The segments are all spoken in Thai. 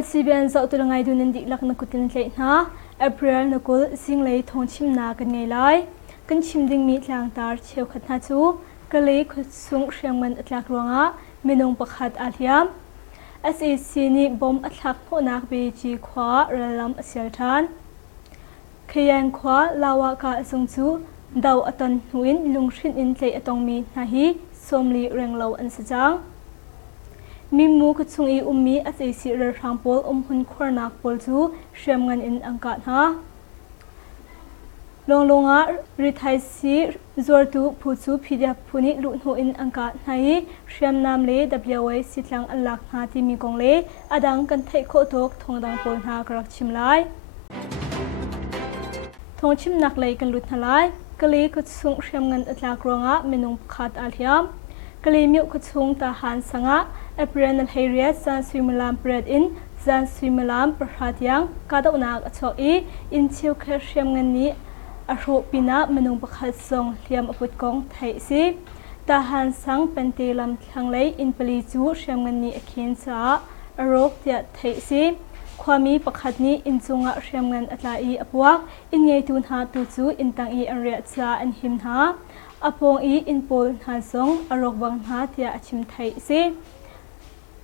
LCBN zau tu langai du nan di lak na kutin tlei na April na kul sing lei thong chim na kan ngai lai kan chim ding mi tlang tar cheu khat na chu kalei khut sung hriamman atlak ruanga minung pakhat aliam SEC ni bom atlak phonak be chi khwa ralam asial than khayang khwa lawa ka sung chu daw atan huin lungthrin in tlei atong mi na hi somli renglo an sajang Mimu kuchungi ummi SEC rampol hun khornak pol chu hriamngan in angka na longlonga rithaisi zortu phuchu phidia phuni luhnu in angka nai hriamnam le WA sitlang anlak na ti mi kongle adang kan thei kho tok thongdang pol na karak chimlai thongchim nak lei kan lut nalai kali kuchung hriamngan atlak ronga minung khat alhiam kali miu kuchung ta han sanga April Harriet San Swimalam Bread in San Swimalam Prahatyang Kadauna Achoi in Chiu Kershemani Arho Pina Manung Pakhat Song Liam Aput Kong Thaisi Tahan Sang Pentelam Thanglei in Palichu Shemani Akin Sa Arok Tia Thaisi Kwami Pakhatni in Chunga Shemngan Atlai Apuak in Ngay Tun Ha Tu Chu in Tangi Anriat Sa and Him Ha Apong I in Pol Ha Song Arok Bang Ha Tia Achim Thaisi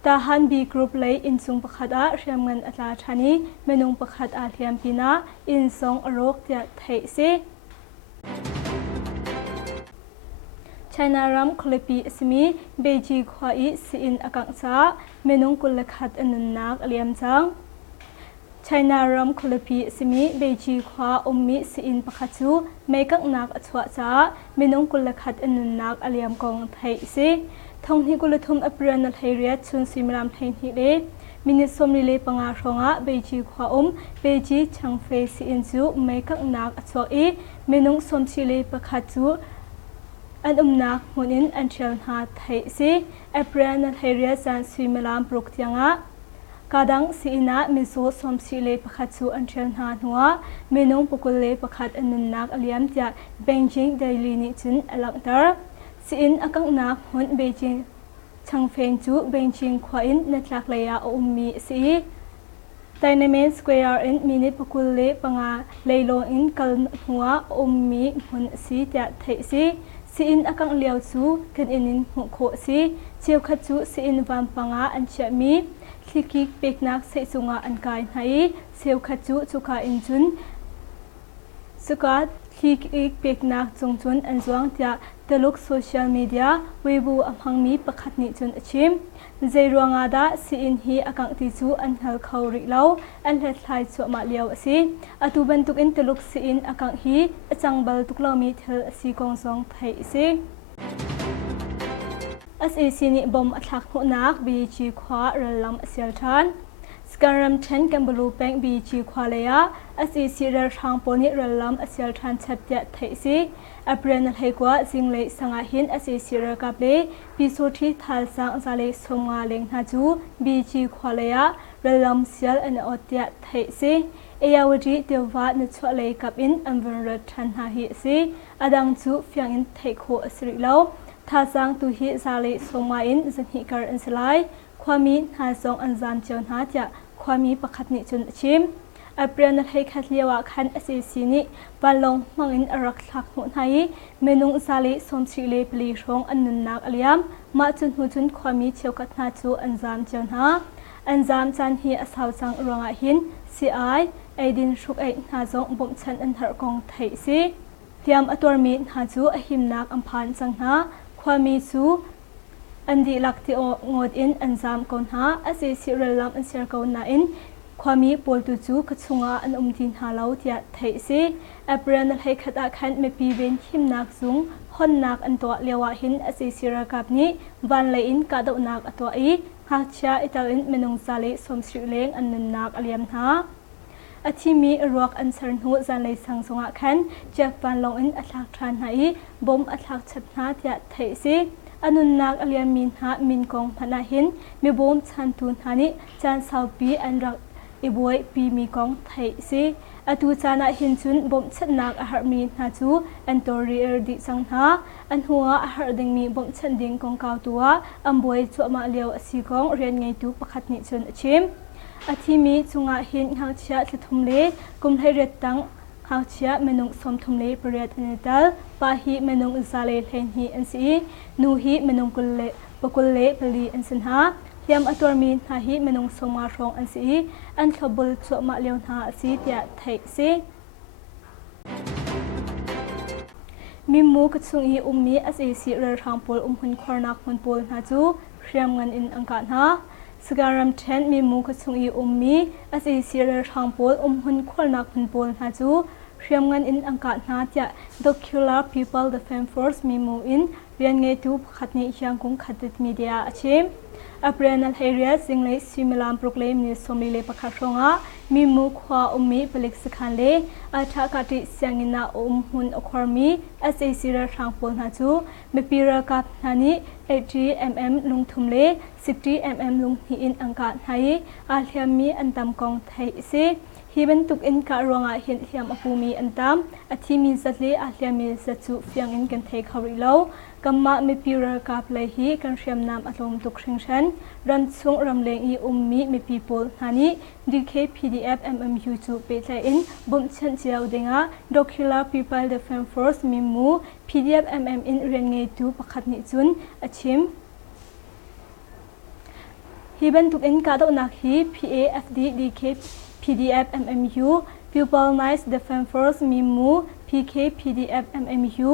Tahan B group lay in sung pakhada hriamngan atla thani menung pakhat a hliam pina in song arok tia thaisi China ram kholepi asmi beji khwai si in akang cha menung kulakhat anunnak aliam chang China ram kholepi asmi beji khwa ummi si in pakhachu mekak nak achwa cha menung kulakhat anunnak aliam kong thaisi Thong hi kulathum April Harriet chun simram thain hi le minit somli le panga ronga beji khwa beji changfe si inchu maikak nak achwa I menung somchi le pakha chu an nak munin anchel ha thai si April Harriet san simram proktianga kadang si ina miso somchi le pakha chu anchel ha nuwa menung pukul le pakhat anun nak aliam tia Beijing daily ni chin alangtar Siin akang nak hun Beijing changfeng chu Beijing khwain natlak laya o ummi si Tiananmen Square in minute pakule panga leilong in kal huwa ummi hun si tia thei si Siin akang liao chu kan inin hu kho si chiu khat chu siin vam panga an cha mi thlikik peknak sei chunga an kai nai chiu khat chu chuka in chun suka thlikik peknak chungchun an zuang tia Teluk social media Weibo amhang mi pakhatni chun achim Zairuanga da si in hi akang ti chu an hal khau ri lau an thlai chu ma liao asi atuban tuk in teluk si in akang hi achangbal tuklo mi thel asi kong song thai si SEC ni bom athak hu nak bi chi khwa ralam asial than Skaram Chen Kambalu Peng bi chi khwa leya SEC ra thang poni ralam asial than chaptia thai si April Haikwa Zinglei Sanga Hin SEC ra kaple Pisoti Thal Sang Zale Songa Leng Na Chu BG Khwalaya Ralam Sial an Otia Thai Si Ayawadi Dewa na Chwalei Kap in Anvanra Than Ha Hi Si Adang Chu Fyang in Thai Kho Asri Lau Tha Sang Tu Hi Zale Songa in Zanhi Kar An Salai Kwami Ha Song An Zan Cheon Ha Tia Kwami Pakhatni Chun Chim April hai khatliawa khan SEC ni balong mangin arak thak hu nai menung sali somchi le pli rong anun nak aliam ma chun hu chun khwami cheukat na chu anjam chon ha anjam chan hi asaw chang ronga hin CI aidin shuk ai na jong bom chan an har kong thai si tiam ator mi na chu ahim nak amphan chang ha khwami chu andi lakti o ngod in anjam kon ha SEC relam an ser ko na in Kwami poltu chu kachunga an umtin halau tia thai si April hai khata khan me pi ben him nak zung hon nak an to lewa hin SEC ra kap ni van le in ka do nak atwa I hakcha italin menung sale somsri leng an nun nak aliam ha Athimi ruak an sarn hu zan le sang songa khan Jeff Van Long in athak than hai bom athak chat na tia thai si anun nak aliam min ha min kong phana hin me bom chan tun hani chan sau pi an rak Iboy pi mi kong thai si atu chana hin chun bom chat nak a har mi na chu an tori er di sang ha an huwa a har ding mi bom chan ding kong kaw tuwa amboi chu ma leo asi kong ren ngai tu pakhat ni chun achim อาทิมีจุงอาหินหางเชียสิทุมเลกุมให้เรตังหางเชียเมนุงสมทุมเลปริยตเนตัลปาหิเมนุงอิซาเลเลนฮีอันซีนูหิเมนุงกุลเลปกุลเลปลีอันสินหายามอัตวมีนหาหิเมนุงสมารองอันซีอันขบุลสวมาเลียวนาซีเตียไทยซีมีมูกสุงอีมีอาศัยสิเรือทางปูลหุ่นคอร์นักหุ่นปูลนาจูเรียมเงินอินอังกานาสการัมเทนมีมูกสุงอีมีอาศัยสิเรือทางปูลหุ่นคอร์นักหุ่นปูลนาจูเรียมเงินอินอังกานาจะ Docular People Defense Force มีมูอินเรียนเงตูขัดนี้ยังคงขัดติดมีเดียอาชีพอัปเรนัลเฮเรียสิงเลซิมิลามปรุกเลมิสมลีเลปะคาชงะมีมูขวามีผลิตสขันเลอาชากาติเสียงอินาหุ่นอความีSAC ระทางปูนหาจูมีปีระกับนานี้80 mm ลุงทุมเล60 mm ลุงฮีอินอังกาไทยอาเทียมมีอันตามกองไทยซีฮีบันตุกอินการวงอาเห็นเทียมอภูมีอันตามอาทิมีสัตเลอาเทียมีสัตจูเฟียงอินกันไทยเขาริโลกัมมามีปีระกับเลยฮีกันเทียมนามอารมณ์ตุกชิงชันรันซุงรำเลงอีมีปีปูลนานี้ DK PDF MMU จูเปใจอินบุญเช่นเจียวเดงา Docular People Defense Force มีมู PDF MM อินเรียนเงตูประคัดนิจุนอาชิมฮีบันตุกอินกาดอนักฮี PAFD DK PDF MMU People Nice Defense Force มีมู PK PDF MMU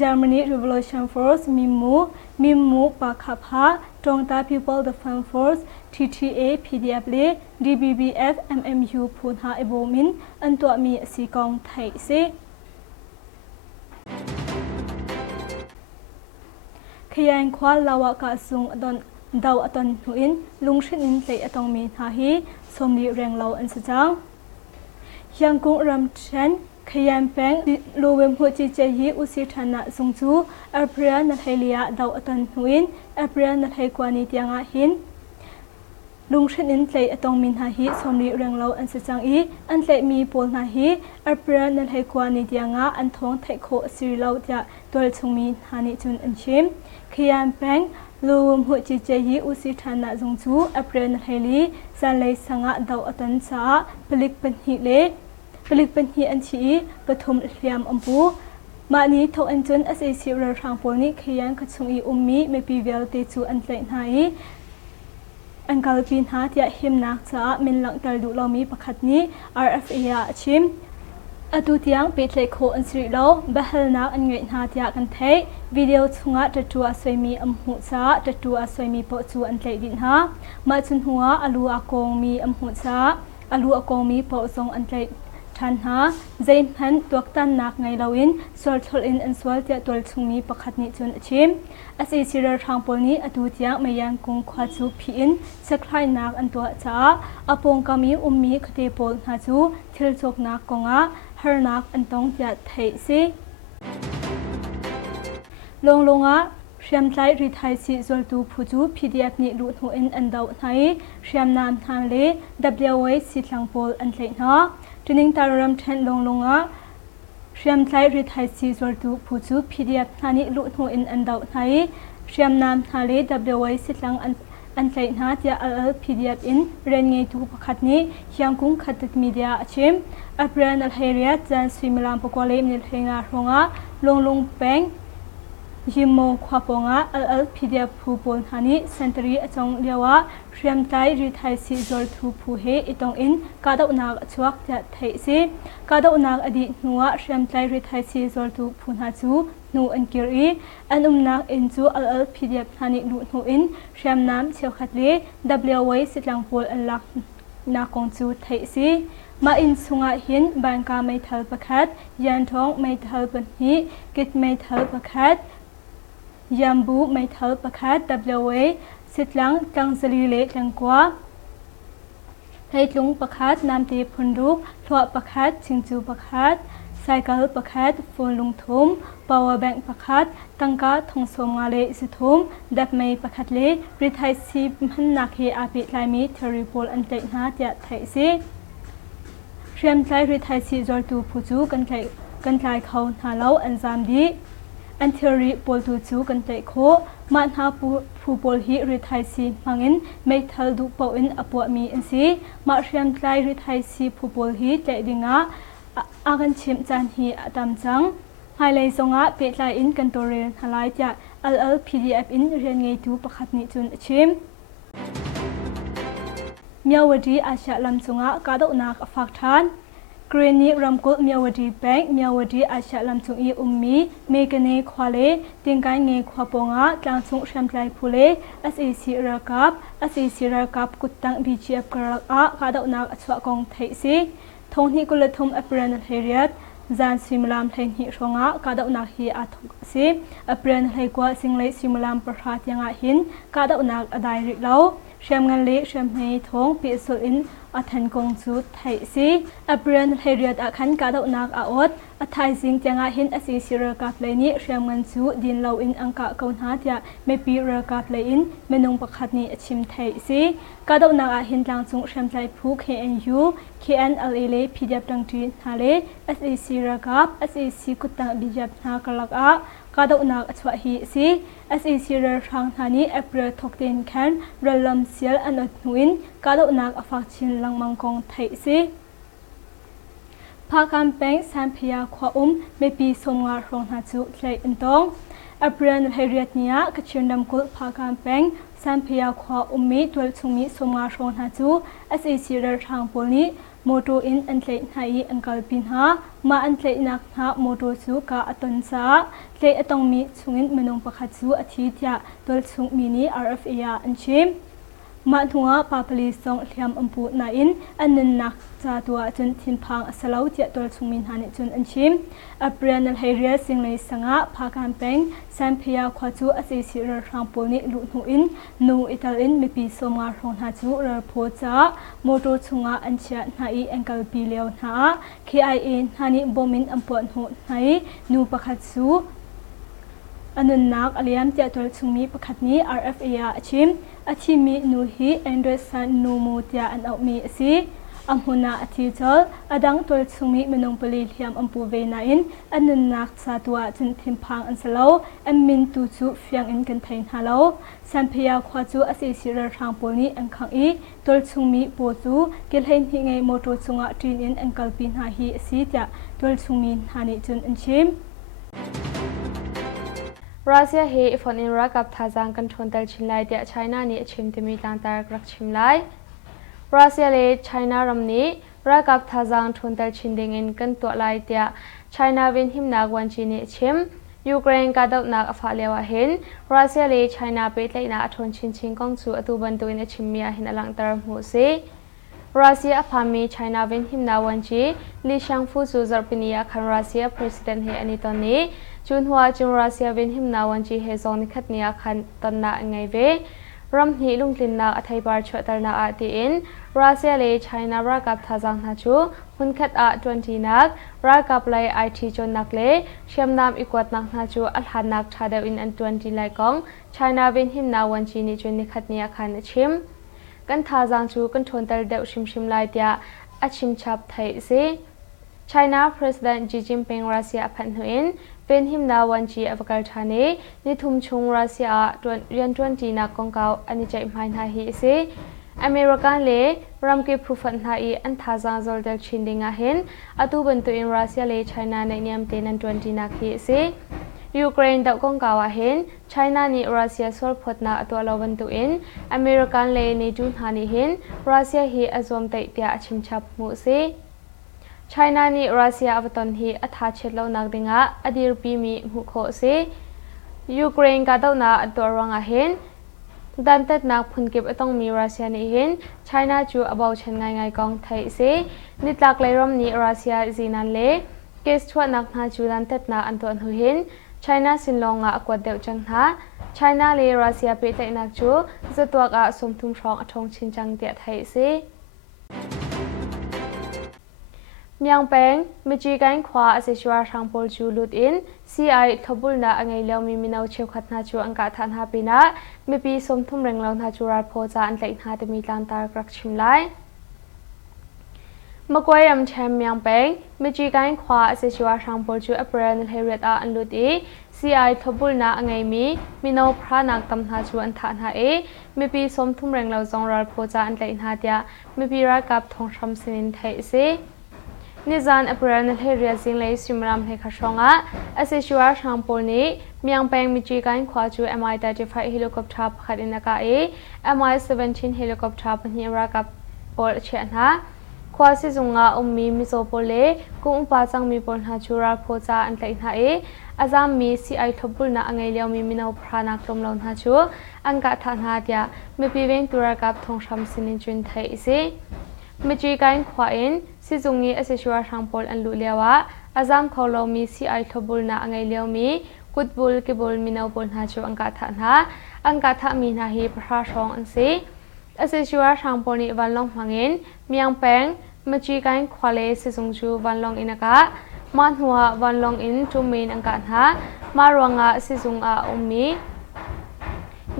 Germany Revolution Force มีมูปาคาพาตรงตา People Defense Force TTA PDF เล DBBF MMU พูนหาเอโบมินอันตัวมีสีกองไทยเซขยายความลาวกาซุงดอนดาวอตอนหุอินลุงชินินเตอตองมีนาฮีสมดีแรงเราอันสจังยังกุงรำเชนขยันแปงลูเวมหัวจิเจยีอุสิธนาสงจูอัปเรียนัทเฮลียดาวอตันหุอินอัปเรียนัทเฮกวานิตยังอาหินลุงชินินเตอตองมีนาฮีสมดีแรงเราอันสจังอีอันเตมีโพลนาฮีอัปเรียนัทเฮกวานิตยังอาอันท้องไทโคสิริเราจะตัวชงมีนานิจุนอันชิมขยันแปงลูมหัวจิเจยีอุสิธนาสงจูอัปเรียนัทเฮลีสันเลยสังอาดาวอตันซาผลิกเป็นหิเลผลิตเป็นฮีอันชีปฐมเรียมอัมพูมานี้ทอันจนSAC ระทางปูนี้ขยันขชงอีมีไม่ปีเวลเตจูอันเตนหายอันกาลปีนหาที่หิมนักจ้าเมนหลังตลดูเรามีประคัดนี้ RFA ชิมอตุเตียงปิดเลยโคอันสิริเราเบลนักอันเงินหาที่กันเทวิดีโอชงะจัตัวสวยมีอัมหูจ้าจัตัวสวยมีปจูอันเตดินหามาจนหัวอลูอากงมีอัมหูจ้าอลูอากงมีปจงอันเตทันหาเจนพันตัวตันนักไงเราอินสวลทอลอินอันสวลเตียตัวชงมีประคัดนิจุนชิมSAC ระทางปูนี้อตุเตียงไม่ยังคงควาจูพีอินสักคลายนักอันตัวจ้าอปงกามีมีคดีโพลนาจูทิลจกนักกงะฮานักอันตองเตียไทยซีลงะเรียมใจรีไทยซีจวลตูผู้จู PDF นี้รูดหัวอินอันดาวไทยเรียมนามทางเล WA สิทลังโพลอันเลยนะจุนิงตารรำเทนลงะเรียมใจรีไทยซีจวลตูผู้จู PDF นี้รูดหัวอินอันดาวไทยเรียมนามทางเล WA สิทลังอันเลยนะที่PDF อินเรียนไงตูประคัดนี้ยังคงขัดติดมีเดียชิมอัปเรียนอัลเฮเรียจันสวิมลามปกวาเลมิลเฮงาโรงะลงแปงยิมโมควาปงะPDF ผู้ปนหานี้เซนเตอรีจงเรียกว่าเรียมใจรีไทยซีจอลทูผู้เฮอิตองอินกาดอุนักชวกจะไทยซีกาดอุนักอดีตนัวเรียมใจรีไทยซีจอลทูผู้หาจูนูอันกิรีอันนักอินจูPDF หานี้ดูนูอินเรียมน้ำเชียวขัดเล WA สิทลังโพลอันลักนักกงจูไทยซีมาอินสุงะหินบังกาไม่เท่าประคัดยันท้องไม่เท่าปัญหีกิดไม่เท่าประคัดยามบูไม่เท่าประคัด WA สิทลังจังสลีเล็กจังกว่าให้ลุงประคัดน้ำตีพุนรุกถั่วประคัดชิงจูประคัดไซเคิลประคัดฟูลุงทุมปาวแบงประคัดตังกาทงสมงาเลสิทุมดับไม่ประคัดเลริไทยซีมันนักเฮอาปิไลมีเทอริโพลอันเตนาจะไทยซีเรียมใจริไทยซีจอลตูผู้จูกันไกลเขาหาเล่าอันจามดี อันเทอรีปอลตูจูกันเตะโคมันหาผู้บอลฮีริไทยซีมังอินไม่ทัลดูปอินอปวมีอินซีมาเรียมไกลริไทยซีผู้บอลฮีเตะดิงะอากันชิมจันฮีตามจังไฮไลท์สงะเปิดไลน์กันตัวเรียนฮาไลท์จากPDF อินเรียนไงดูประคัดนิจุนชิมเมียวดีอาชาลำสงะกาดอุนักฟักทานกรีนีรัมกุลเมียวดีแบงเมียวดีอาชาลำสงอีมีเมกันเนควาเลติงกันเงควาปงะกลางสงแชมป์ไลพูเลSEC ระกับ SEC ระกับกุตัง BGF กระกกาดอุนักอสวะกงไทยซีทงที่กุลทุมอเปรนเฮเรียดจานซิมลามเพลงฮิชงะกาดอุนักฮีอาทุกซีอเปรนเฮกว่าสิงเลซิมลามประชาติยังหินกาดอุนักอดายริเลาเชมงันเละเชมเฮทงปีสุอินอัทันกงจูไทยซีอเปรนเฮเรียดอาคันกาดอุนักอาอดอัทายสิงยังหินSEC ระกับเลยนี้เชมงันจูดินเลาอินอังกะกอนหาเดียไม่ปีระกับเลยอินเมนุงประคัดนี้ชิมไทยซีกาดอุนักอาหินจางจุงเชมใจผู้ KNU KNLA เล PDF ดังจีนฮาเล SEC ระกับ SEC กุตังบิจับนากลักกาดอุนักอสวะฮีซี SEC ระทางธานีเอเปรทกเตนแคนระลำเซียลอันอดนุอินกาดอุนักอฟักชินลังมังกงไทยซีพาการแปงสัมพยาขวาไม่ปีสมงารงหาจุเลยอินตองอเปรนเฮเรียตเนียกเชิญดำกุลพาการแปงสัมพยาขวามีตัวชุมีสมงารงหาจุ SEC ระทางปนี้โมโตอินอันเลนไฮอันกัลปินหามาอันเลนักหาโมโตจูกาอัตนซาเลอตองมีชุงินมนงประคัตจูอาทิตยาตัวชุงมินี RFA อันชิมมาหัวปาปลีสองเทียมอัมพูนาอินอันนันนักจาตัวจนทินพังสลาวเจตัวชุงมินหานิจนอันชิมอัปเรียนเฮเรียสิงเลยสังะพาการแปงสัมพยาขวาจูอาศัยสิระทางปนิลุนูอินนูอิตาลินไม่ปีสมงารงหาจูระโพจาโมโตชุงะอันเชียนาอีอังกัลปีเลวนา KIA นานิบอมินอัมปวนหูนาอีนูประคัตจูอันนั้นนักอเลียมเจตัวชุมีประคัดนี้ RFA ชิมอาทิมีนูฮีแอนเดรสันนูมูเตียอันเอามีสิอัมหุนาอาทิจลอดังตัวชุมีมนงปลีเทียมอัมปูเวนาอินอันนั้นนักซาตัวจนทิมพังอันสลาวอันมินตูจูเฟียงอินกันไทยฮาลาวสัมพยาขวาจูอาศัยสิระทางปนี้อันขังอีตัวชุมีปูจูกิเลนหิงไงโมโตชุงะจีนอินอันกัลปินหาฮีสิเตียตัวชุมีหานิจนอันชิมรัสเซียเฮฟอนอินรักกับทาจังกันชนเตลชินไลเดียไชน่านี่ชิมติมีตังตารักชิมไลรัสเซียเลไชน่ารำนี้รักกับทาจังชนเตลชินดิงอินกันตัวไลเดียไชน่าวินหิมนักวันจีนี่ชิมยูเครนกาดนักฟ้าเลวเห็นรัสเซียเลไชน่าเปิดเลยนักชนชินชิงกงสูอตูบันตุอินชิมมีหินอลังตารมูซีรัสเซียพามีไชน่าวินหิมนักวันจีลิชังฟูซูซาร์ปินียคันรัสเซียประธานเฮอันนี้ตอนนี้จุนหัวจุนรัสเซียวินหิมนาวันจีเฮซองนิคัดเนียคันตอนนาไงเวรัมฮีลุงลินนาอัฐยบาร์ชวตรนาอาตีอินรัสเซียเลไชน่ารักับทาจังนาจูหุนคัดอา20นักรักับไลไอทีจนนักเลเชียมนามอีกวัดนักนาจูอัลฮันนักชาเดวินอัน20ไลกองไชน่าวินหิมนาวันจีนิจุนนิคัดเนียคันชิมกันทาจังจูกันชนเตลเดวชิมไลเดียอัชิมชับไทยซีChina President Xi Jinping Russia พันหุอินเป็นหิมนาวันจีอเวกาลธานีนิทุมชงรัสเซียเรียน20นักกองเก่าอันนี้ใจหมายนาฮีซีอเมริกันเล่รัมกีพรูฟันนาอีอันทาจังโซลเดลชินดิงาเห็นอตูบันตุอินรัสเซียเล่ไชน่าในเนียมเตนัน20นักฮีซียูเครนดาวกองเก่าเห็นไชน่านี่รัสเซียโซลพดนาตัวเราบันตุอินอเมริกันเล่ในจุนฮานีเห็นรัสเซียฮีอซอมเตเตียชิมชับมูซีไชน่านี่รัสเซียอวตารฮีอัฐาเชลลาวนักดิงะอดีรปีมีมุขโคซียูเครนกาดาวนาตัวรังอาเห็นดันเต็ดนักพุนเก็บต้องมีรัสเซียนี่เห็นไชน่าจูอบาวเชนไงกองไทยซีนิดลักเลยรอมนี้รัสเซียจีนันเล่เกสชวนักนาจูดันเต็ดนักอันตัวอันหูเห็นไชน่าสินลงอากวดเดวจังหาไชน่าเลรัสเซียเปิดนักจูจะตัวกะสมทุมช่องอทงชินจังเดียไทยซีเมียงแปงมิจิกันขวาเสชวาทางโพลจูลุดอินซีไอทบุลนาอังไงเลี้ยวมีมินาวเชียวขัดนาจูอังกาทันฮาปินะมีปีสมทุมแรงเลวนาจูราโพจาอันเล็กนาจะมีลานตากรักชิมไลมกวยรำแชมเมียงแปงมิจิกันขวาเสชวาทางโพลจูอเปรนเฮเรตอาอันลุดอี CI ทบุลนาอังไงมีนาวพระนักตำหาชวนฐานหามีปีสมทุ่มแรงเราจงรัลโพจาอันไหลหาเดียมีปีรักกับทองชำสินินไทยสินิจานอเปรนเทเรียซิงเลยสิมรำให้ขชงะอาศัยชัวร์ทางโพนี้มียังแปลงมีจีการขวาจู MI-35 เฮลิคอปเตอร์ขัดอินากาMI-17 เฮลิคอปเตอร์พันธุ์รักกับโพลเชียนฮะควาสิจงอามีมิโซโพเลกุมปาจังมีปนหาจูรัลโพจาอันไหลหาอาจารย์มี CI ทบุลนาอังไงเลียวมีนาวพระนักลมลหาจูอังกาฐานหาเดียมีปีเวงตัวรักกับทองชำสินินจุนไทยสิมีจีการขวาสิจงนี้อาศัยชัวร์ทางโพลอันลุเลียวอาจารย์เขาเรามี CI ทบุลนาอังไงเลียวมีกุดบุลกิบุลมีนาวปนหาจูอังกาฐานหาอังกาฐามีนาฮีพระชองอันสิอาศัยชัวร์ทางโพลนี้วันลงมังเงินมียังแปงมีจีการขวาเลสิจงจูวันลงอินากามันหัววันลงอินจุมีนอังกาฐามารังสิจง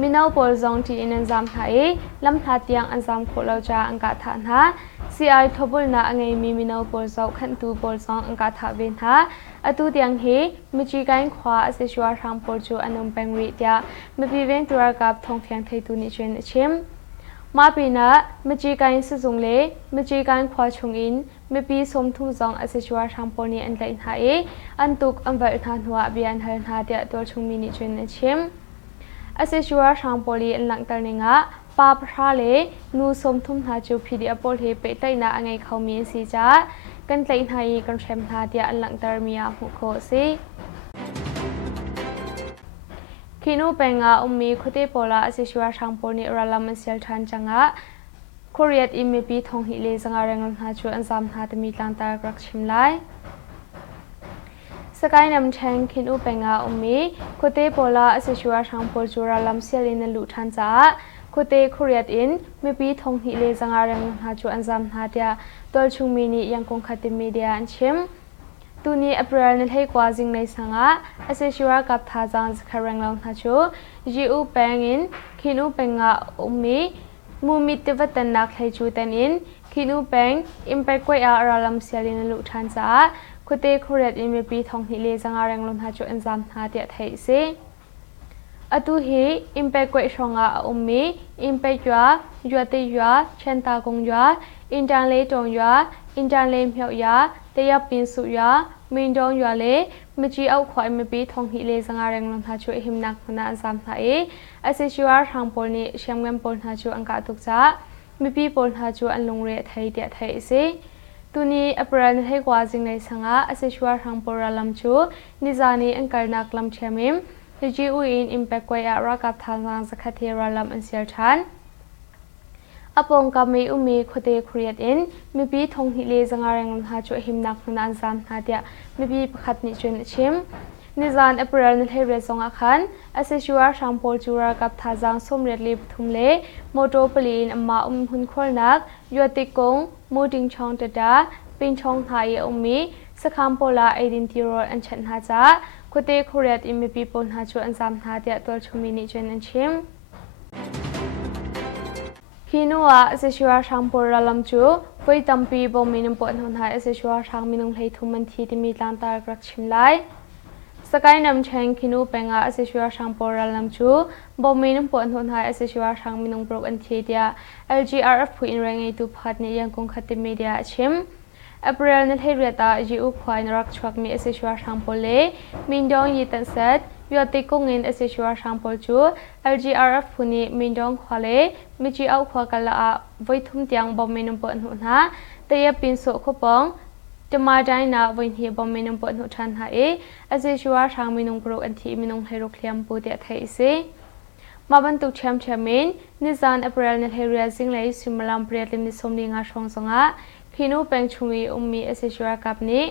มีนาวโพลจงที่อินจามไทยลำทัดยังอันจามโคเราจาอังกาฐานหาCI ทบุลนาอังไงมีนาวโพลจงขันตูโพลจงอังกาฐาเวนหาอตุเดียงเฮมีจีการขวาอาศัยชัวร์ทางโพลจูอันนมแปงวิเดียมีปีเวนตัวกับทองเทียงไทยตุนิเชนชิมมาปีน่ะมีจีการสิจงเลมีจีการขวาชงอินมีปีสมทุ่มจงอาศัยชัวร์ทางโพลนี้อันไหลหาอันตุกอันไว้ทานหัวเบียนหันหาเดียตัวชงมินิเชนชิมอาศัยชัวร์ทางโพลีอันหลังตระหนิงปาพระเลนูสมทุ่มหาจูพีดีอโพลเฮเปไตนาอังไงเขามีสีจ้ากันไหลหากันแชมหาเดียอันหลังตระมีอาหุโคสิคินูเป็นมีคุติโพลาอาศัยชัวร์ทางโพลีรัลลัมเซลทันจังโคเรียดอิมปีทองฮิเลจังอาเรงหาจูอันจามหาตมีลังตระกรักชิมไลสกายนำแทงคินูเป็นมีคุติโพลาอาศัยชัวร์ทางโพลจูรัลลัมเซลินลุทันจ้าคุเตคุเรียดอินมีปีทองฮิเลจังอาเรงหาจูอันจามหาเดียตัวชุงมินิยังคงขัดมีเดียอันชิมตุนีอเปรนให้กว่าจิงในสังอาศัยชัวร์กับทาจังสกาเรงลองหาจูจีอูแปงอินคินูเป็นมีมูมิตวัตนักให้จูตันอินคินูเป็นอิมเปกไวอาราลัมเซลินลุทันจ้าคุเตคุเรียดอินมีปีทองฮิเลจังอาเรงลองหาจูอันจามหาเดียไทยสิอตุฮีอิมเปกเวชงมีอิมเปกยัวเตยัวเชนตากงยัวอินจันเลตงยัวอินจันเลมเหียวยัวเตียปินสุยัวมินดงยัวเลมจีเอาขวายมีปีทองฮิเลสังอาเรงลงหาจูหิมนักพนาอันสามไทยอาศัยชัวร์ทางโพนี้เชียงเงินโพลหาจูอังกาตุกจ้ามีปีโพลหาจูอันลงเรียไทยเดียไทยสิตุนีอเปรนให้กว่าจิงในสังอาศัยชัวร์ทางโพลลัมจูนิจานีอังการนักลำเชียมิมจีอูอินอิมเปกไวอารักกับทางสังสกัดเทราลัมอันเซียชันอปงกับมีคุเตครียดอินมีปีทงฮิเลจังอาเรงลหาจูหิมนักนันจามหาเดียมีปีประคัดนิจุนชิมนิจานอเปรนเทเรซงอาคันอาศัยชัวร์ทางโพลจูรากับทาจังสมเรียดลีบทุมเลโมโตปลีนมาหุ่นคนนักยัวติกงมูดิงชองเตดาปินชองไทยมีสคามโพลาไอดินติโรอันเชนหาจ้าคุเตคุเรียดอิมีปีปนหาจูอันจามหาเดียตัวชุมินิเจนอันชิมคินัวอาศัยชัวร์ทางโพลลัมจูไว้ตัมปีบอมินปนหนหายอาศัยชัวร์ทางมินุงไหทุมันทีที่มีลังตากรักชิมไลสกายนำแชงคินูเป็นอาศัยชัวร์ทางโพลลัมจูบอมินปนหนหายอาศัยชัวร์ทางมินุงโปรอันทีเดีย LGRF ผู้อินแรงไอตุพัดเนี่ยยังคงขัดติมีเดียชิมอเปรนเทเรียตาจีอุควายนรักชวักมีอาศัยชัวร์ทางโพลมินดองยีตันเซตยัวติกงอินอาศัยชัวร์ทางโพลจู LGRF ผู้นี้มินดองควาเลมิจีเอาควากะละไว้ทุ่มเตียงบอมินุงปนหนหาเตียปินโซคุปองจะมาได้นะวันที่บอมินุงปนหนทันหาอาศัยชัวร์ทางมินุงโปรอันทีมินุงไฮโรเคลียมปูเดียไทยสิมาบรรทุกแชมินนิจานอเปรนเทเรียซิงเลยซิมลัมเปรียลิมนิสมดีงาชงสงะคินูเป็นชุมีมีอาศัยชัวร์กับนี้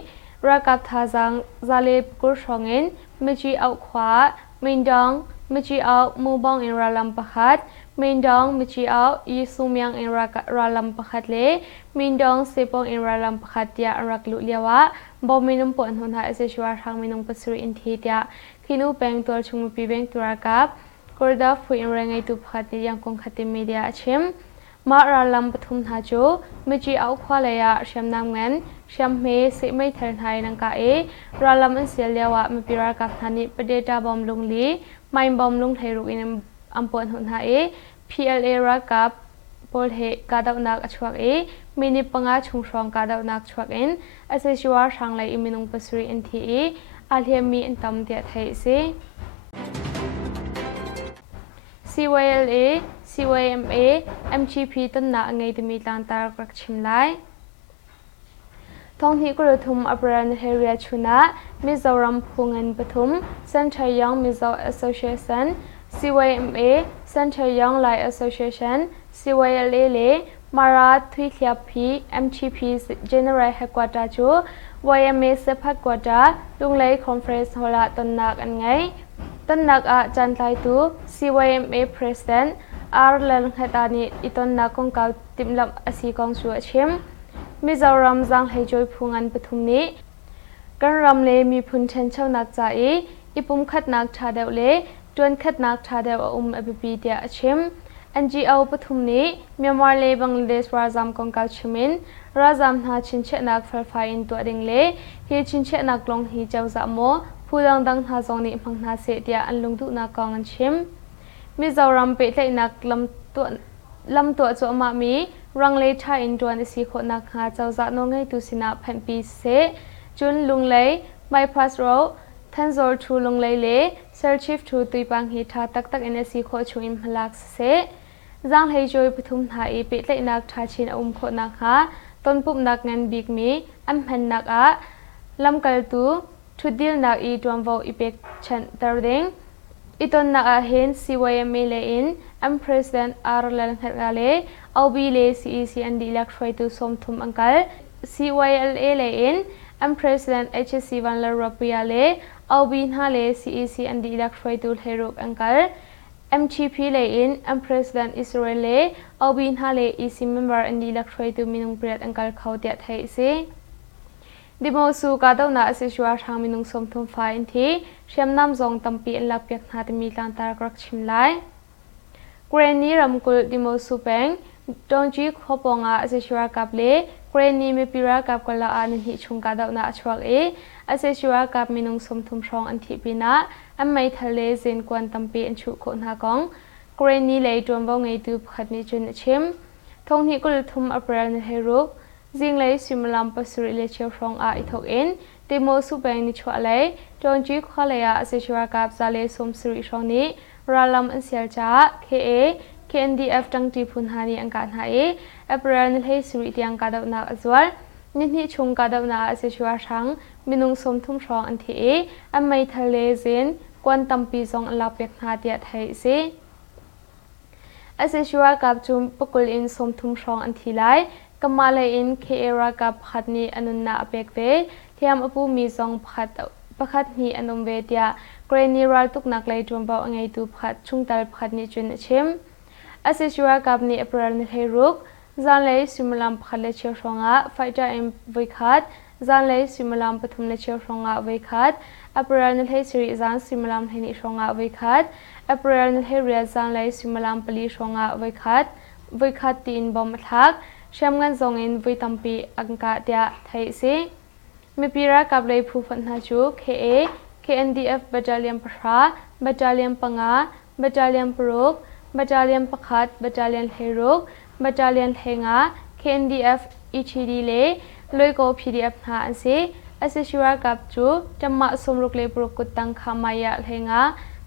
รักกับทาจังซาเลปกุชงอินมิจีเอาขวามินดองมิจีเอามูบองอินราลัมปะคัดมินดองมิจีเอายิสุมยังอินราลัมปะคัดเลมินดองเซปองอินราลัมปะคัดเดียรักลุเลียวะบอมินุมปนหนหาอาศัยชัวร์ทางมินุงปัสรุอินทีเดียคินูเป็นตัวชุมปีเป็นตัวกับกอร์ดาฟูอินแรงไอตุปคัดยังคงขัดติมีเดียชิมมาราลัมปทุมหาจูมิจีเอาควาเลยะเชมนามเงิน เชียมเมสิไม่เทินไทยนังการาลำอันเสียเลียวะมีปีรากับธานิประเดตาบอมลุงลีไม่บอมลุงไทยรุกินอัมปวนหุนหาPLA รักกับโพลเฮกาดาวนักชวกมินิปังอาชุงชองกาดาวนักชวกอาศัยชัวร์ช่างเลยมินุงปัสรีอาเลียมีอินตัมเดียไทยCYLA CYMA MGP ต้นหน้าไงจะมีการตากรักชิมไลท้องที่กระทุ่มอัปรันเฮเรียชุนะมิโซรัมพูเงินปฐุมเซนชัยยองมิโซ Association CYMA Central Young Light Association CYLA เลมาราทุยเลียพี MGP General Headquarter จู YMA เซพัดกว่าจ้าลุงเลยคอนเฟรนซ์ฮอลล์ต้นนักอันไงต้นนักจันทร์ตู CYMA President อาร์เลนเฮตานีอีต้นนักของเก่าติมลำอาศัยกองชัวชิมมิโซรัมจังให้จอยพูงันปฐุมนี้กันรำเลมีพุนเชนเช่านักจ่าอีปุ่มขัดนักชาเดวเลจวนขัดนักชาเดวอบีเดียชิม NGO ปฐุมนี้เมียนมาเลบังลาเดชราจามกองเก่าชิมินราจามหาชินเชนักเฟลไฟอินตัวดิ่งเลฮีชินเชนักลงฮีเจ้าจะโมผู้ดังหาจงนี้พังหาเสียเดียอันลงทุนนักกองอันชิมมิโซรัมเปิดเลยนักลำตัวจัวมามีรังเลชาอินตัวในสีขนักหาเจ้าจะน้องให้ตุสินาแผ่นปีเสจุนลุงเลยไบพาสโรท่านโจลชูลุงเลยเซอร์ชิฟทูตุยปังฮีทาตักในสีขชูอิมพลักเสจังให้จอยปฐุมหาเปิดเลยนักทาชินขนักหาต้นปุ่มนักเงินบิ๊กมีอัมเพนนักลำกัลตูทุดดิลนักดวงวาวอีเปกชันตาร์ดิงอีต้นนักเห็น CYMA เลนอัม President อาร์เลนเฮตาเลเอาบีเล CEC อันดีลักช่วยตัวสมทุมอังกัล CYLA เลนอัม President HSC วันลาโรปียาเลเอาบีน่าเล CEC อันดีลักช่วยตัวเฮรุกอังกัล MGP เลนอัม President อิสราเอลเลเอาบีน่าเล EC Member อันดีลักช่วยตัวมินุงเปรียดอังกัลเขาเดียไทยเซดิโมสูกาดาวนาเสชัวทางมินุงสมทุมไฟอินทีเชื่อมน้ำจงตัมปีอันลักเปียกนาตมีการตากรักชิมไลเกรนีรำกุลดิโมสูเปงดงจีขบงาเสชัวกับเลเกรนีมีปีรากับกลาอานิหิชงกาดาวนาชวกเสชัวกับมินุงสมทุมชองอันทิปีนาอันไม่ทะเลเซนกวนตัมปีอันชุโคนหากองเกรนีเลยจวนวงไงตูขัดนิจุนชิมทงที่กุลทุมอัปราเนเฮรุกจิงเลยสิมลำปัสริเลเชียวฟองอีทอกดิโมสูเปงนิชัวเลยจงจีขเลยเสชัวกับซาเลสมสริชองนี้ราลำอันเสียจ้า KNDF จังจีพุนหานีอังการหาอัปราเนเฮสิริที่อังกาดาวนาอจวลนิชงกาดาวนาเสชัวชังมินุงสมทุ่มชองอันที่อันไม่ทะเลเซนกวนตัมปีซองอันลับเปียกนาเดียไทยเซเสชัวกับจุมปกุลอินสมทุ่มชองอันที่ไลกมาเลอินเคเอรากับพัดนีอนุนาเปกเวเทียมอปูมีซองพัดนีอนุเวเดียเกรนีรัลตุกนักเลยจวมเบาไงตูพัดชุงตัลพัดนีจุนชิมอาศัยชัวกับนีอปรานิเฮรุกจานเลยสิมลำพัดเลเชียวชงะไฟจ่าเอ็มวิคัดจานเลยสิมลำปฐุมเลเชียวชงะวิคัดอปรานิเฮสิริจานสิมลำเฮนิชงะวิคัดอปรานิเฮเรียจานเลยสิมลำปลีชงะวิคัดตีนบอมทักเชื่อมกันจงอินวิตัมปีอังกาเดียไทยซีมีปีรักกับเลยผู้ฟันหาจู KNDF บัจจาเลียมปะราบัจจาเลียมปังอาบัจจาเลียมปรุกบัจจาเลียมปะขัดบัจจาเลียนเฮรุกบัจจาเลียนเฮงา KNDF ECD เลลอยโก PDF หาอันซีอาศัยชัวกับจูจำมาสมรุกเลปรุกุตังขามายะเฮงา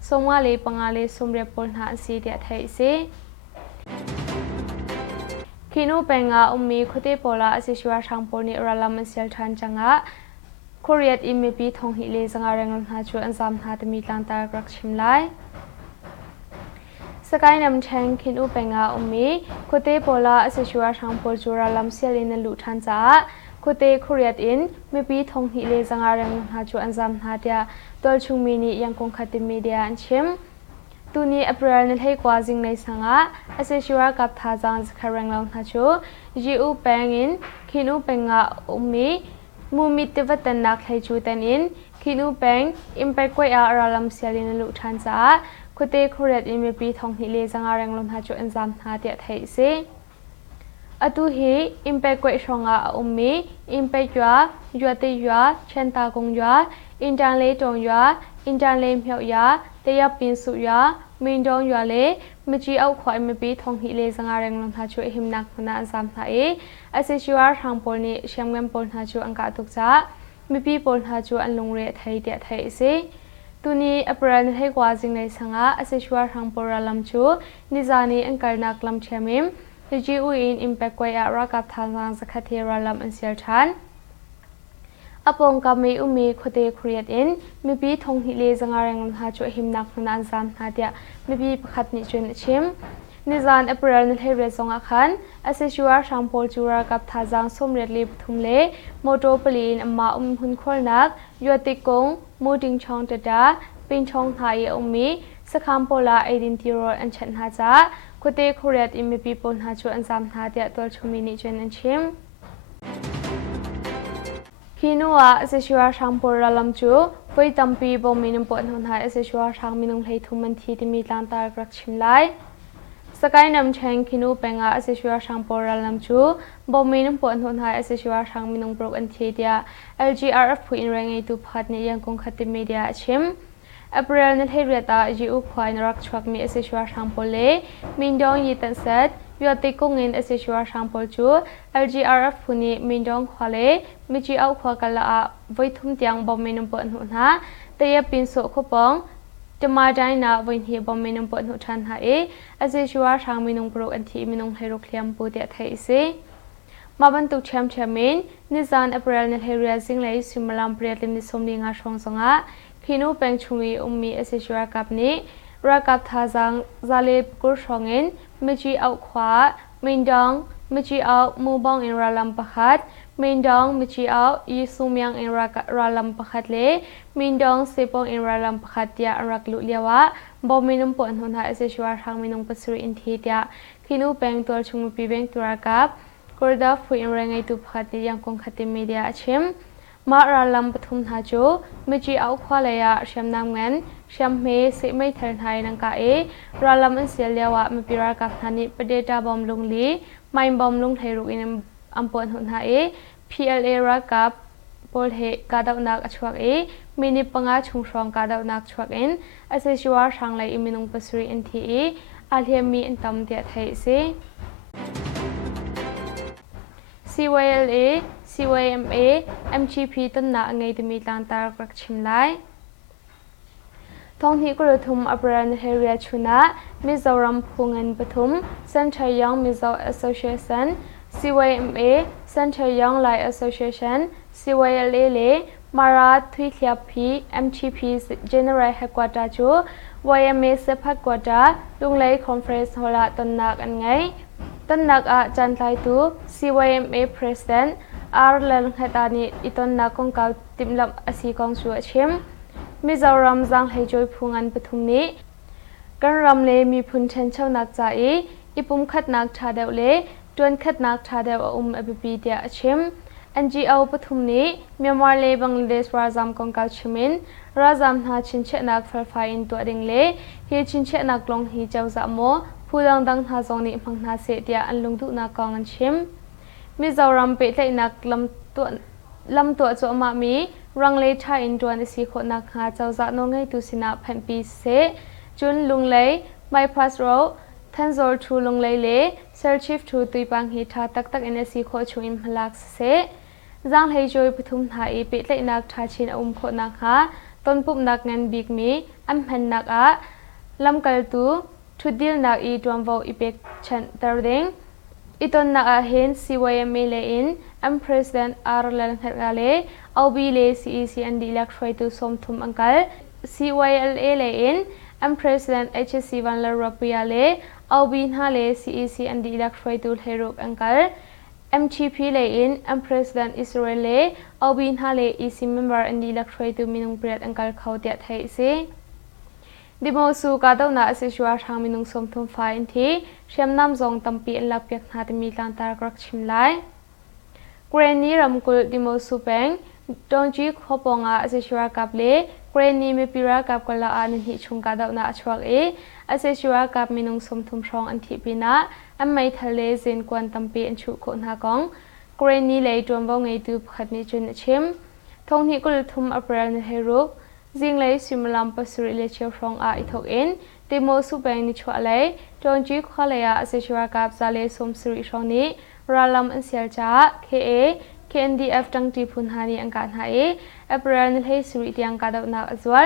สมงาเลปังอาเลสมเรียปนหาอันซีเดียไทยซีคินูเป็นงามีคุติโปลาสิชัวทางปนิราลามันเซลทันจังะโคเรียดอิมปีทองฮิเลจังอาเรงลหาจูอันซามหาตมีลังตากรักชิมไลสกายนำแทงคินูเป็นงามีคุติโปลาสิชัวทางปจูราลามเซลินลุทันจ้าคุติโคเรียดอินมีปีทองฮิเลจังอาเรงลหาจูอันซามหาเดียตัวชุงมีนียังคงขัดมีเดียอันชิมตูนี้อปราเนให้กว่าจิงในสังอาอาศัยชัวกับท่าจังสคารังลองทัชูจีอูแปงอินคินูเป็งอามีมูมิติวัตนักให้จูตันอินคินูเป็งอิมเปกไว้อาราลัมเซลินลุทันจ้าคุเตคุเรตอิมปีทองฮิเลจังอารังลองทัชูอันซามหาเดียไทยซีอ atu hi impact kwai shonga ummi impact yua te yua chenta kong yua intan le tong yua intan le mhyau ya te ya pin su yua min dong yua le mchi au khoi me pi thong hi le zanga reng lom ha chu himnak na azam tha e asishwar hang pol ni shamgam pol ha chu angka tuk cha mi pi pol ha chu an lung re thai te thai se tuni april hei kwa jing nei sanga asishwar hang pol lam chu nizani angkar nak lam chamim ji u in impact kwai a ra kap thang zakhathi ra lam an sel than apong kami umi khote khriat in mi pi thong hi le zanga reng ha chu himnak na azam tha dia mi pi pakhat ni chen chim nizan april ni hei re zonga khan asishwar hang pol chu ra kap tha jang somret le thum le motopolin amma hun kholnak yotikong muting chong tata pin chong thai umi sakham pola 18 year old an chan ha cha khote khriat in mi pi pon ha chu an jam tha dia tol chumi ni chen an chim Kinua asishwar hang pol lam chu poi tampi bo minum pon hun hai asishwar hang minung hlei thuman thi ti mi tlan tar krak chim lai sakai nam cheng kinu penga asishwar hang pol lam chu bo minum pon hun hai asishwar hang minung brok an thi dia LGRF phu in rangai tu phat ni yang kong khati media chim April na thei reta ji u khwai rak chhuak mi asishwar hang pol le mindong yi tan set yote kongin asishwar hang pol chu LGRF phuni mindong khwale michi au khwa kala a voithum tiang bom minum pon hun ha teya pin so khopong tama dai na voin hi bom minum pon hu than ha e asishwar hang minung pro an thi minung herok hliam pu te thai se maban tu cham chamin nizan April na thei ria sing lai simalam priatim ni somni nga song songa khinu peng chumi ummi asishwar kapni rakap thajang zale kur shongin michi au khwa mindong michi au mubong in ralam pakhat mindong michi au yisumyang in ralam pakhat le mindong sepong in ralam pakhat ya rak lu liawa bominum pon hun ha asishwar hang minung pasuri in thi tia khinu peng tol chung pi beng turakap korda fu in rangai tu pakhat ni yang kong khati media achim ma ralam pathum ha chu michi au khwa le ya shamnam ngan shamme se mai tharn hai nang ka e ralam an sel yawa mi pira ka thani padeta bom lungli mai bom lung thai ru in ampon hun ha e PLA ra kap pol he ka daw nak achwak e mini panga chungshrong ka daw nak chwak in asishwar sang lai iminung pasuri in thi e alhem mi in tam te thai se CYLA CYMA MGP tan na ngai timi tlan tar krak chim lai thong hi ko thum apran area chuna Mizoram phungan pathum Central Young Mizo Association CYMA Central Young Lai Association CYLA le Mara Thui Thliaphi MGP General Headquarter chu YMA Sephat Quarter Lunglei Conference Hola Tannak an ngai Tannak a chantlai tu CYMA President Arlan Khatani iton na kong kaw timlam asi kong chu achim Mizoram jang hejoi phungan pathum ni kan ram le mi phun chen chau nak cha e ipum khat nak tha deu le tun khat nak tha deu abipi dia achim NGO pathum ni Myanmar le Bangladesh razam kong kaw chimin razam na chinche nak farfai in to ding le hi chinche nak long hi chau za mo phudang dang na zong ni phang na se dia an lung du na kong an chim Mizoram pe tlai nak lam to cho ma mi rangle tha in tuan si kho nak ha chau za no ngai tu sina phan pi se chun lunglei mai pass ro thanzor thu lunglei le sir chief thu tuipang hi tha tak tak in si kho chu in halak se jang hei joi puthum tha e pe tlai nak tha chin kho nak ha ton pup nak ngan big mi am phan nak a lam kal tu thudil nak I tuam vo ipek chan tarding iton na ahin CYMA le in am president Arlan Khatale OB le CEC and the electroi to somthum angkal CYLA le in am president HSC Van La Rapia le OB ha le CEC and the electroi to heruk angkal MGP le in am president Israel le OB ha le EC member and the electroi to minung priat angkal khautia thai se Dimosu kadaw na asishwar hang minung somthum fa in thi shamnam zong tampi an lakpiak na timi tlan tar krak chim lai Granny ramkul dimosu peng dongji khoponga asishwar kap le เกรนนี้มีปีระกับกลาอันหิชงกาดาวนาชวกอาเซชัวกับมินุงสมทุมชองอันทิปีนะอันไม่ทะเลเซนกวนตัมปีอันชุโคนหากองเกรนนี้เลยจวมบ่ไงตูขัดนี้จุนชิมทงที่กุลทุมอัปราณเฮรุกจิงเลยซิมลัมปัสริเลเชียวชองอาอิทอกอินติโมสุเบงนิชวเลยจงจีขวเลยอาเซชัวกับซาเลสมสริชองนี้ราลัมอันเซียลจ้าKNDF จังทีพุนหานีอังการหายอัปราณเฮสุริที่อังการดาวนาอจวล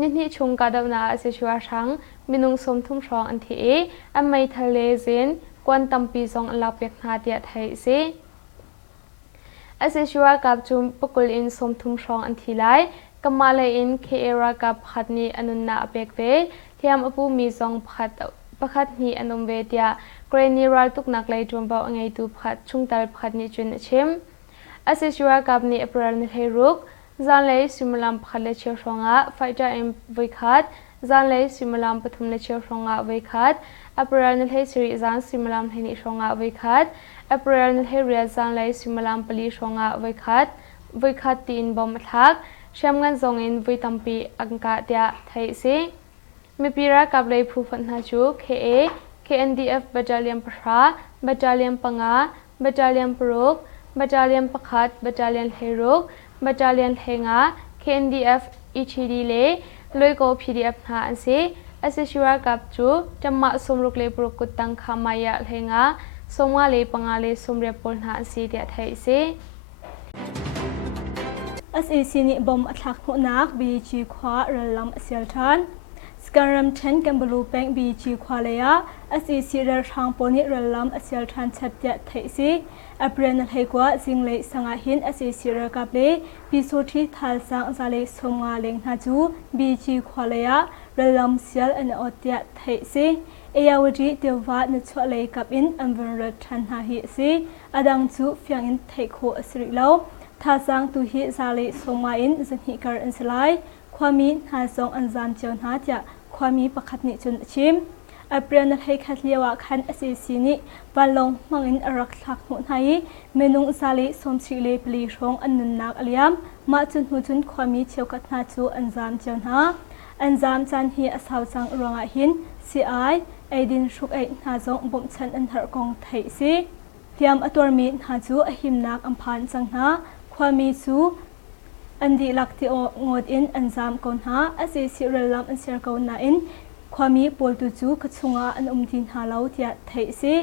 นิหิชงกาดาวนาอาเซชัวชังมินุงสมทุมชองอันที่อันไม่ทะเลเซนกวนตัมปีซองอันลาเปียกนาเดียไทยเซอาเซชัวกับจุมปกุลอินสมทุมชองอันที่ไลกัมมาเลอินเคเอรากับขัดนีอนุนาเปียกเวที่อัมอปูมีซองขัดนีอนุเวเดียเกรนีรัลตุกนักเลยจวมเบาไงตูขัดชุงตัลขัดนีจุนชิมอาเซชัวกับนีอัปราณเฮรุกจานเลยซิมลัมพัดเลเชียวชงะไฟจ่าเอ็มวิคัดจานเลยซิมลัมปฐุมเลเชียวชงะวิคัดอัปราณเฮสิริจานซิมลัมเฮนิชงะวิคัดอัปราณเฮเรียจานเลยซิมลัมปลีชงะวิคัดตีนบอมทักเชื่อมกันจงอินวิตัมปีอังกาเดียไทยซีมีปีระกับเลยผู้ฟันหาจูKNDF บัจจาเลียมปราบัจจาเลียมปังาบัจจาเลียมปรุกบัจจาเลียมปขัดบัจจาเลียนเฮรุกบัจจาเลียนเฮงา KNDF ECD เลยลอยโก PDF หาอันซีอาศัยชัวกับจูจำมาสมรุกเลยปรุกุตังขามายะเฮงาสมงาเลยปังาเลยสมเรียบปนหาอันซีเดียไทยซีSEC นี่บอมอัตลักษณ์หัวนัก BG ขวาเรลัมเซียลทันสการรัมเชนกันบลูเปง BG ขวาเลยSEC เรือทางปนิเรลัมเซียลทันเช็ดเดียไทยซีอัปเรนให้กว่าจิงเลยสังหินSEC เรือกับเลยพิสูจน์ที่ทัลสังจะเลยสมงาเลงหาจู BG ขวาเลยเรลัมเซียลอันอดเดียไทยซีเอยาวดีเดียวว่านึกว่าเลยกับอินอันเวรทันหาฮิซีอดังจูเฟียงอินไทยโคอสิริเลาท่าสังตุหิซาลีสมาอินจันฮิการอันสลายความมีหาซองอันจานเจ้าหน้าจะความมีประคัดนิจุนชิมอัปเรนให้คัดเลียวคันSECนี้วันลงมังอินรักษาหนุนให้เมนุงซาลีสมศิเลปลีชงอันนุนนักอลิยมมาจุนหูจุนความมีเชี่ยวกัดนาจูอันจานเจ้าหน้าอันจามจันฮีอาสาวจังรองหินCIไอดินชุกไอหาซองบ่มชันอันทรกองไทยซีเทียมอตัวมีหาจูอหิมนักอัมพันจังหาความมีจูอันดีลักที่งดอินอันจามกอนหาSECเรลัมอันเสียกอนนาอินความมีปอลตุจูกชงาอันดินหาเลาเทียไทยซี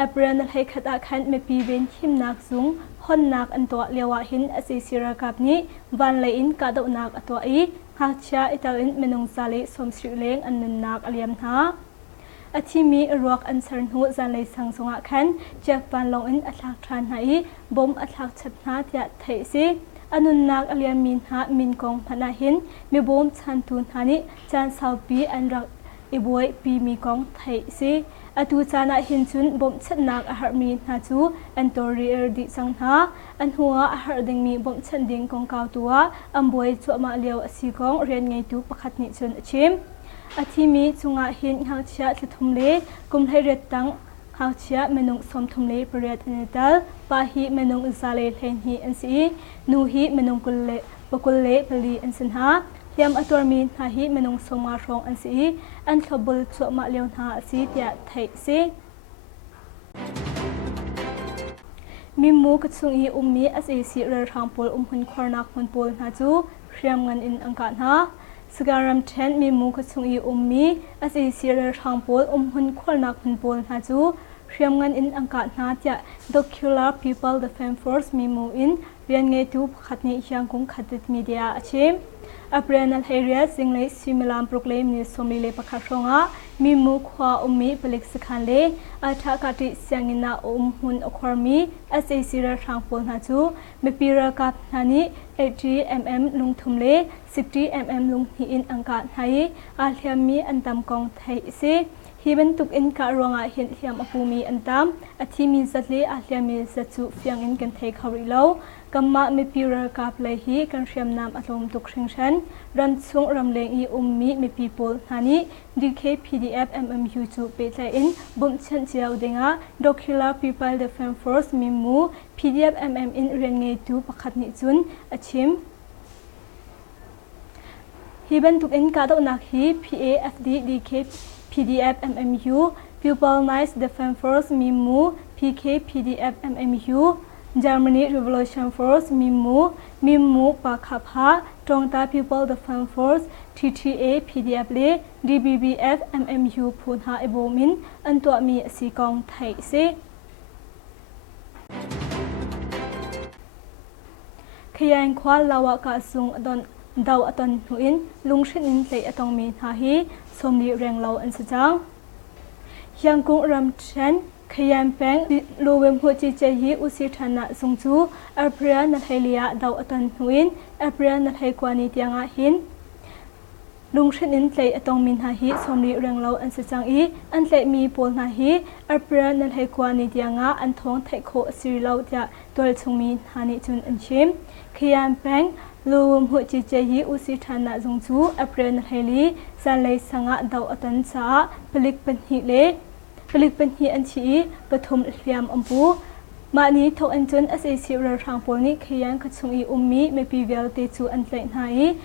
อัปเรนให้ขัดอาคันไม่ปีเวนหิมนักซุงฮอนนักอันตัวเลียวหินSECเรกับนี้วันเลยอินกาดอนักตัวอีหักเชียอิตาลินเมนงซาเลสมสิเลงอันนักอเลียมหาอาทิมีรวกอันเสริญหูจันเลยสังสงะขันจากวันลงอินอัตลักษณ์ทานหายบอมอัตลักษณ์ชัดนาเทียไทยซีอนุนักอเลียมินหามินกองพนาหินมีบอมชันทุนหานิจานสาวปีอันรักอีบวยปีมีกองไทยซีอตูจานาหินชุนบอมชัดนักอาหารมีหาจูอันตัวเรียดิสังหาอันหัวอาหารดึงมีบอมชันดึงกองเกาตัวอันบวยจั่วมาเลียวสีกองเรียนไงตูประคัดนิชนชิมอาทิมีจุงอาหินหางเชียสิทุมเลกุมให้เรตังหางเชียเมนุงสมทุมเลเปรียดเนตัลปาหิเมนุงซาเลเลนฮีอันซีนูฮีเมนุงกุลเลปกุลเลปลีอันสินหาเทียมอัตวมีหาหิเมนุงสมาชงอันซีอันขบุลจั่วมาเลียวหาซีเตียไทยซีมีมูกสุงอีมีSECเรือทางปอลหุ่นควานักหุ่นปอลหาจูเรียมเงินอินอังการหาสการัมเชนมีมูกสุงอีมีSECเรือทางปอลหุ่นควานักหุ่นปอลหาจูเรียมเงินอินอังการหาจะ Docular People Defense Force มีมูอินเรียนไงตูขัดนี้ยังคงขัดติดมีเดียอาชีพอัปเรนเฮเรียสิงเลยซิมิลามโปรแกรมนิสมลีเลปะคาชงะมีมูขวามีผลิตสขันเลอาทากาติเสียงอินาหุ่นอความีSECเรือทางปอลหาจูมีปีระกับนานี้80mm ลุงทุมเล60mm ลุงฮีอินอังการให้อาเทียมมีอันตามกองไทยซีฮีเป็นตุกอินการวงอาเห็นเทียมอภูมิอันตามอาทิมีจัดเลอาเทียมีจัดจูเฟียงอินกันเทคาริโลกัมมามีปีระกับเลยฮีกันเทียมนำอารมณ์ตุกชิงชันรันซุงรำเลงอีมีปีโพลนานี้DK PDF MMU จูเปตอินบุญชันเจียวเดงะ Docular People Defense Force มีมู PDF MM อินเรียนไงตูประคัดนิจุนอาชิมฮ hi ban tuk in ka do nak hi PAFD DK PDF MMU Pupil Nice Defense Force MIMU PK PDF MMU Germany Revolution Force MIMU Pakapha Tongta People Defense Force TTA PDF le DBBF MMU Phunha Ebomin Antwa mi Sikong Thai se Khayang Khwa Lawa Ka Sung Adon Daw Aton Huin Lungshin In Tlei Atong Min Ha Hi Somli Reng Law An Sajang Yang Kung Ram Chen Khayam Peng Lowem Hu Chi Che Hi Usi Thana Sungchu April Na Thailia Daw Aton Huin April Na Thai Kwani Tianga Hin Lungshin In Tlei Atong Min Ha Hi Somli Reng Law An Sajang I An Tlei Mi Pol Na Hi April Na Thai Kwani Tianga An Thong Thai Kho Siri Law Tia Tol Chung Min Hani Chun An Chim Khayam Peng Lowem Hu Chi Che Hi Usi Thana Sungchu April Na Thaili San Lei Sanga Daw Atan Sa Pelik Pen Hi Le Pelik Pen Hi An Chi Pathum Liam Ampu Mani Thok An Chun SAC Rar Thang Pol Ni Khayang Khachung I Ummi Me Pi Vel Te Chu An Tlai Nai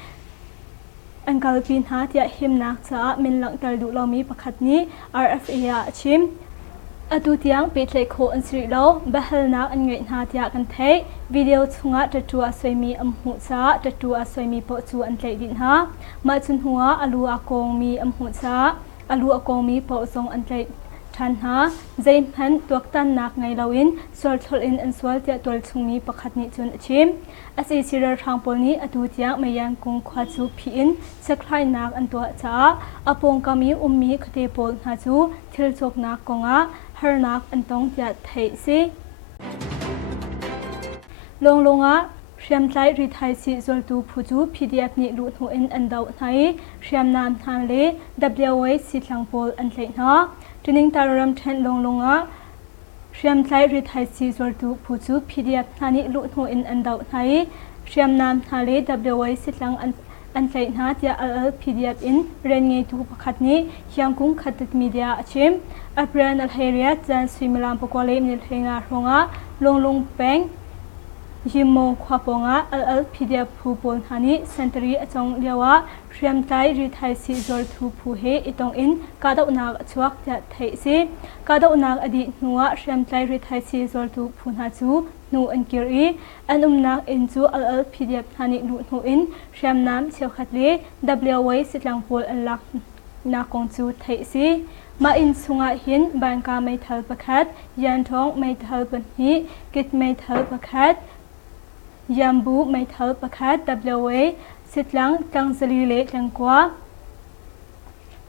An Kalpin Ha Tia Him Nak Cha Min Lang Tar Du Law Mi Pakhat Ni RFA Ya Chim Atu Tiang Pe Tlai Kho An Sri Law Bahal Nak An Ngai Na Tia Kan Thai Video Chunga Tatua Soimi Amhu Cha Tatua Soimi Po Chu An Tlai Din Ha Ma Chun Hua Alu Akong Mi Amhu Cha Alu Akong Mi Po Song An Tlai Than Ha Zain Han Tuak Tan Nak Ngai Lawin Sol Thol In An Swal Tia Tol Chung Mi Pakhat Ni Chun Achim Asi Sirar Thang Pol Ni Atu Tiang Mayang Kung Khwa Chu Phi In Saklai Nak An Tua Cha Apong Kami Ummi Khate Pol Na Chu Thil Chok Nak Konga Har Nak An Tong Tia Thai Si Long Longa Sham Tlai Ri Thai Si Zol Tu Phu PDF Ni Lut Hu In An Daw Nai Sham Nam Tham Le WA Si Thlang Pol An Tlai Na Tuning Taram Then Long Longa Sham Tlai Ri Thai Si Zol Tu Phu PDF Nani Lut Hu In An Daw Nai Sham Nam Tha Le WA Si Thlang An Tlai Na Tia Al PDF In Ren Ngai Tu Pakhat Ni Hyang Kung Khatat Media Achim Apran Al Heriat Jan Swimilam Pokole Nil Henga Ronga Long Long Peng Jimmo Khwaponga Al PDF Phu Pol Hani Century Achong Liawa Sham Tai Ri Thai Si Zol Thu Phu He Itong In Kada Unak Chuak Tia Thai Si Kada Unak Adi Nuwa Sham Tai Ri Thai Si Zol Thu Phu Na Chu Nu An Kiri An Nak In Chu Al PDF Hani Lu Nu In Sham Nam Cheu Khat Le WA Sitlang Pol An Lak Na Kong Chu Thai Si Ma In Sunga Hin Banka Mai Thal Pakhat Yan Thong Mai Thal Pan Hi Kit Mai Thal Pakhat Yambu Mai Thal Pakhat WA Sitlang Tangzali Le Tlangkwa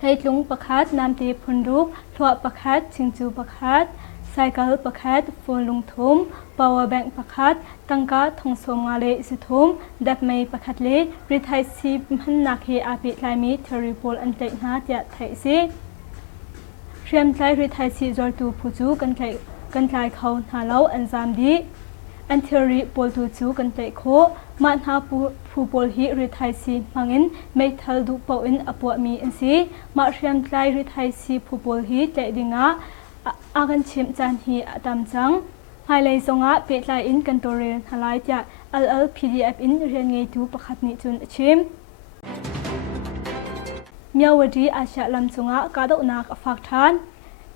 Thaitlung Pakhat Namti Phundu Thwa Pakhat Chingchu Pakhat Cycle Pakhat Phulung Thum Power Bank Pakhat Tangka Thongsom Ngale Sithum Dap Mai Pakhat Le Rithai Si Mhan Nakhe Api Tlaimi Theripol An Tlai Na Tia Thai Si Sham Tlai Rithai Si Zol Tu Phu Chu Kan Tlai Khau Na Lo An Zam Di An Theory Pol Tu Chu Kan Tlai Kho Man Ha Phu Pol Hi Rithai Si Mangin Mai Thal Du Pau In Apwa Mi An Si Ma Sham Tlai Rithai Si Phu Pol Hi Tlai Dinga Agan Chim Chan Hi Atam Chang Hai Lai Songa Pe Tlai In Kan Torel Halai Tia Al PDF In Ren Ngai Tu Pakhat Ni Chun Achim Miawadi Asha Lam Chunga Kada Unak Afak Than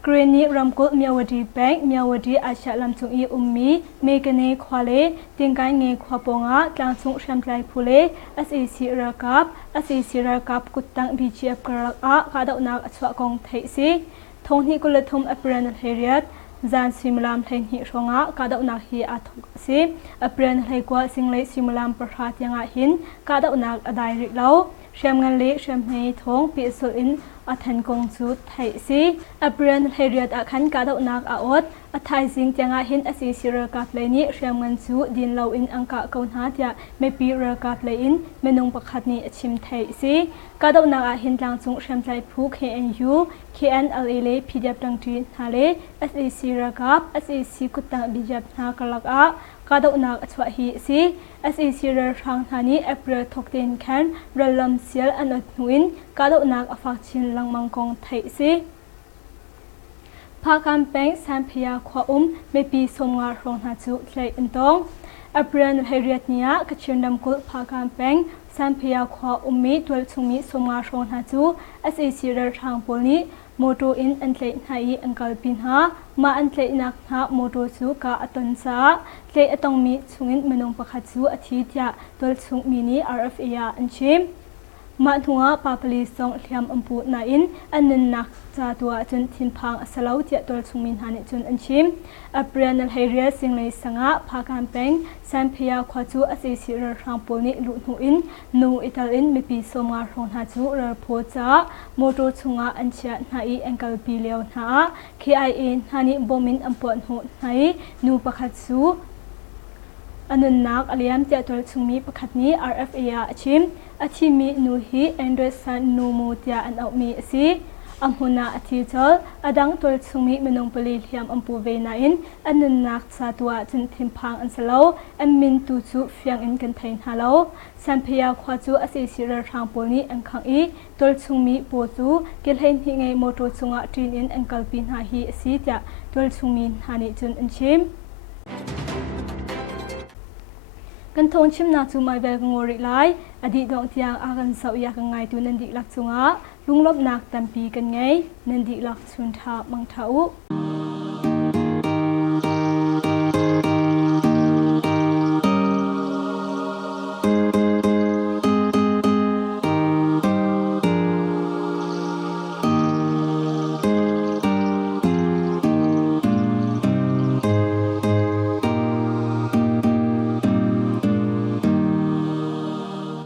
Granny Ramkul Miawadi Bank Miawadi Asha Lam Chungi Ummi Mekane Khwale Tingkai Nge Khwaponga Tlangsung Sham Tlai Phule SAC Rakap Kutang BGF Karak A Kada Unak Achwa Kong Thai Si Thong Hi Kulathum Apran Heriat Zan Swimilam Thain Hi Ronga Kada Unak Hi Athok Si Apran Haikwa Singlei Swimilam Parhat Yanga Hin Kada Unak Adai Rik Lau Sham Ngan Le Sham Hei Thong Pi Sul In Athan Kong Chu Thai Si Apran Heriat Akhan Kada Unak Aot Athai Sing Tianga Hin Asi Sira Kap Lai Ni Sham Ngan Chu Din Lau In Angka Kaun Ha Tia Me Pi Ra Kap Lai In Menung Pakhat Ni Achim Thai Si Kada Unak A Hin Tlang Chung Sham Tlai Phu KNU KNLA Le PDF Tang Tri Ha Le SAC Ra Kap SAC Kutang BGF Ha Kalak A Kada Unak Achwa Hi Si SAC Ra Thang Thani April Thokten Khan Ralam Sial Anot Nuin Kada Unak Afak Chin Lang Mangkong Thai Si Pa Kampeng Sampia Khwa Me Pi Somnga Rong Ha Chu Tlai Intong Apran Heriat Nia Kachindam Kul Pa Kampeng สัมพยาขวามีตัวชุงมีสมาชนหาจูอาศัยสิเรทางปนี้โมโตอินอันเลนายอังกลปินหามาอันเลนักหาโมโตจูกาอัตนซาเลอตองมีชุงอินมนงประคัจูอาทิตยาตัวชุงมีนี้ RFA อันชิมมาทัวปาปลีสองเทียมอัมพูนาอินอันนันนักจาตัวจนทินพังสลาวเจตัวชุงมินหานิจนอันชิมอัปเรียนเฮเรียสิงเลยสังะพาการเป็งสัมพยาขวาจูอาศัยสิเรทางปนิลุนูอินนูอิตาลินมีปีสมารองหาจูเรโพจาโมโตชุงะอันเชียนาอีแองกลปีเลียวนา KIA นานิบอมินอัมปวนหูนาอีนูปะคัดจูอันนันนักอเลียมเจตัวชุงมีปะคัดนี้ RFA อาชิมอาชิมีนูฮีแอนเดรสันนูมูเตียอันเอามีสิอัมหุนาอาทิจลอดังตัวชุงมีมนงปลีเทียมอัมปูเวนาอินอันนันนักซาตัวจนทิมพังอันสลาวอันมินตูจูเฟียงอินกันเทนฮาลาวสัมพยาขวาจูอาศัยสิเรทางปนีอันขังอีตัวชุงมีปูจูเกลเฮนฮิงไงโมโตชุงะทรีนอินอันกัลปินหาฮีสิจาตัวชุงมีหานิจุนอันชิมกันทงชิมนาจูไม่เบลงอริไลอดีตดองเทียงอากันเสาอยากไงตัวนันดิลักจุงะลุงลบนักตัมปีกันไงนันดิลักชุนทามังเท้า